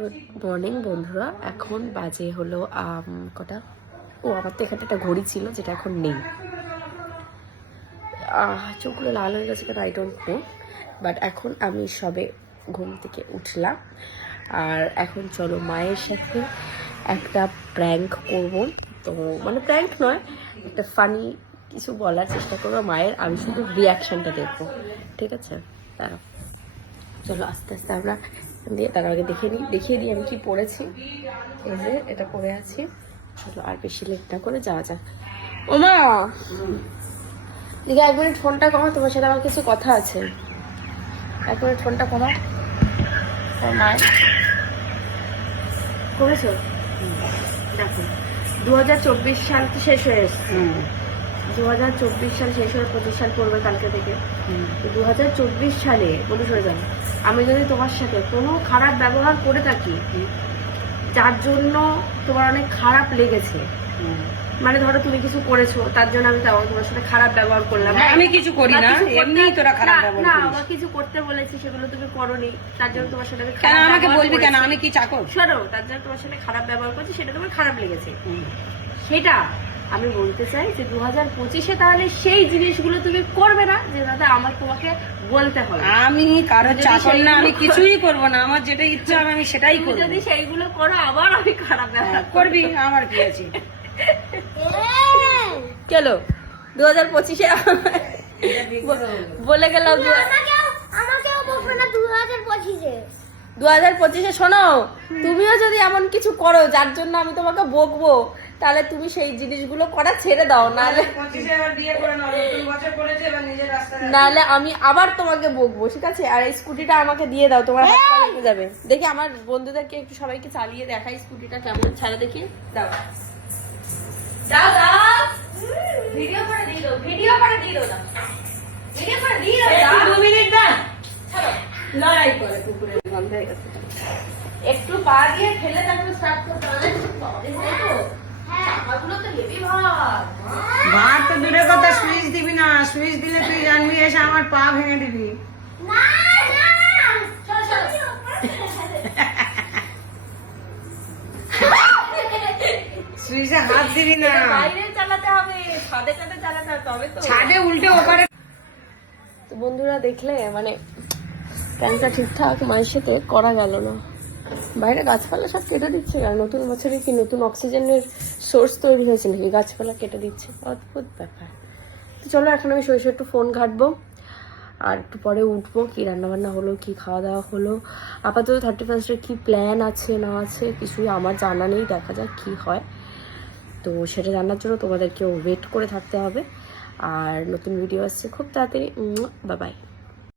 Good morning বন্ধুরা, এখন বাজে হলো কটা। আমার তো এখানে একটা ঘড়ি ছিল যেটা এখন নেই। চোখগুলো লাল হয়ে গেছে কেন আই ডোন্ট নো, বাট এখন আমি সবে ঘুম থেকে উঠলাম। আর এখন চলো মায়ের সাথে একটা প্র্যাঙ্ক করব। তো মানে প্র্যাঙ্ক নয়, একটা ফানি কিছু বলার চেষ্টা করবো মায়ের, আমি শুধু রিয়াকশানটা দেখবো, ঠিক আছে? তারা চলো আস্তে আস্তে আমরা দিয়ে তার আগে দেখিয়ে দিই আমি কি পড়েছি। এই যে এটা পরে আছি, চলো আর বেশি লেট না করে যাওয়া যাক। ওমা দিদি 1 মিনিট ফোনটা কমা, তোমার সাথে আমার কিছু কথা আছে। 1 মিনিট ফোনটা কমা। মায়ের কমেছো? দেখো 2024 সাল তো শেষ হয়ে এসছে। 2024 সাল শেষ হয়ে 25 সাল পড়বে কালকে থেকে। 2024 সালে বলি হয়ে যাবে, আমি যদি তোমার সাথে কোনো খারাপ ব্যবহার করে থাকি যার জন্য তোমার অনেক খারাপ লেগেছে, মানে ধরো তুমি কিছু করেছো তার জন্য আমি তোমার সাথে খারাপ ব্যবহার করলাম। আমি কিছু করি না, এমনিই তোরা খারাপ ব্যবহার না, করিস। আমার কিছু করতে বলেছি সেগুলো তুমি করোনি, তার জন্য তোমার সাথে কেন আমাকে বলবি কেন? আমি কি চাকর? শোনো, তার জন্য তোমার সাথে খারাপ ব্যবহার করছি, সেটা তোমার খারাপ লেগেছে। সেটা আমি বলতে চাই যে 2025-এ তাহলে সেই জিনিসগুলো তুমি করবে না, যে দাদা আমার তোমাকে বলতে হবে। আমি কারোর চাকর না, আমি কিছুই করবো না, আমার যেটা ইচ্ছা হবে আমি সেটাই করবো। যদি সেইগুলো করো আবার আমি খারাপ ব্যবহার করবি, আমার কি আছে? চলো 2025-এ বলে গেলাম 2025-এ শোনো, তুমিও যদি এমন কিছু করো যার জন্য আমি তোমাকে বকবো, তাহলে তুমি সেই জিনিসগুলো করা ছেড়ে দাও, নাহলে আমি আবার তোমাকে বকবো, ঠিক আছে? আর এই স্কুটিটা আমাকে দিয়ে দাও, তোমার হাত পা লেগে যাবে। দেখি আমার বন্ধুদেরকে একটু সবাইকে চালিয়ে দেখাই স্কুটিটা কেমন ছাড়া, দেখি। দাও দাও দাও, ভিডিও করে দিয়ে দাও, ভিডিও করে দিয়ে দাও, ভিডিও করে দিয়ে দাও। 2 মিনিট দাও, ছাড়ো, লড়াই করে কুকুরের গন্ধ হয়ে গেছে। একটু পা দিয়ে ঠেলে তারপর স্টার্ট করতে হবে। চাকাগুলো তো হেভি ভার। ভাত তো দূরের কথা, সুইচ দিবি না, সুইচ দিলে তুই জানবি এসে আমার পা ভেঙে দিবি। সুইচে হাত দিবি না, বাইরে চালাতে হবে, ছাদে চালাতে হবে, তবে তো। ছাদে উল্টে ওপারে। তো বন্ধুরা দেখলে, মানে প্ল্যানটা ঠিকঠাক মায়ের সাথে করা গেল না। বাইরে গাছপালা সব কেটে দিচ্ছে, আর নতুন বছরে কি নতুন অক্সিজেনের সোর্স তৈরি হয়েছে নাকি গাছপালা কেটে দিচ্ছে? অদ্ভুত ব্যাপার। তো চলো এখন আমি শুয়ে একটু ফোন ঘাটবো, আর একটু পরে উঠবো। কি রান্নাবান্না হলো, কি খাওয়া দাওয়া হলো, আপাতত 31-এর কি প্ল্যান আছে না আছে কিছুই আমার জানা নেই, দেখা যাক কি হয়। তো সেটা জানার জন্য তোমাদেরকেও ওয়েট করে থাকতে হবে। আর নতুন ভিডিও আসছে খুব তাড়াতাড়ি। Bye bye.